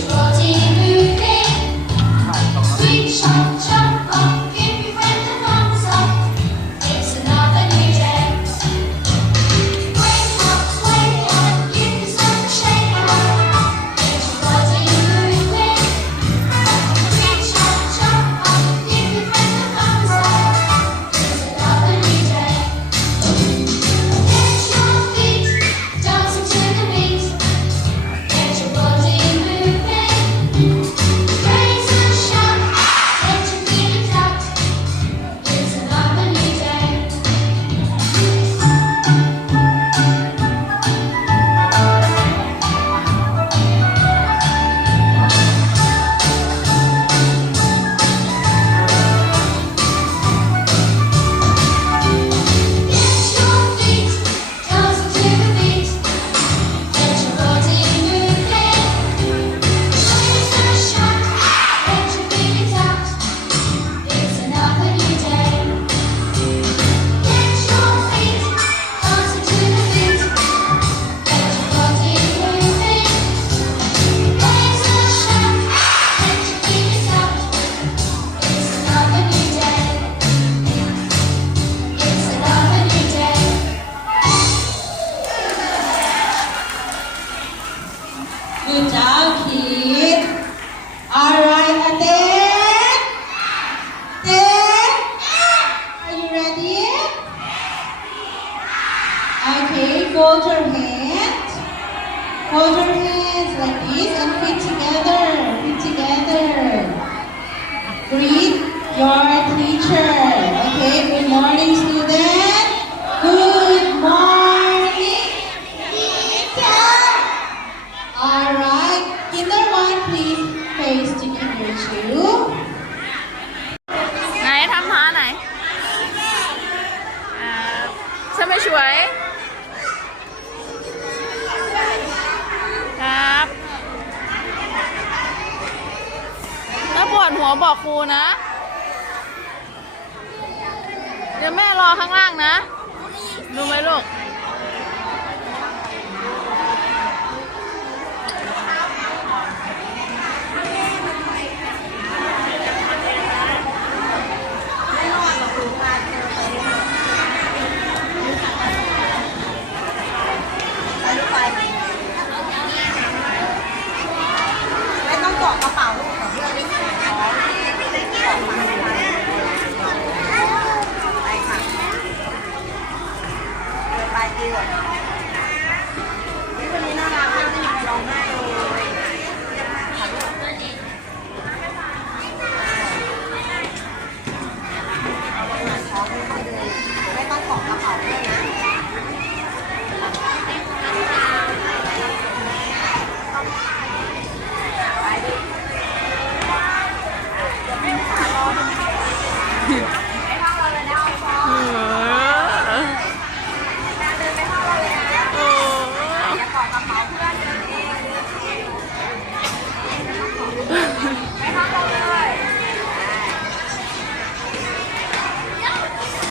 your Good job, kid. Alright, Aten. Ten. Are you ready? Okay, fold your hands. Hold your hands like this and fit together. Fit together. Greet your teacher. Okay, good morning, student. วยครับถ้าปวดหัวบอกครูนะ เดี๋ยวแม่รอข้างล่างนะ ดูไหมลูก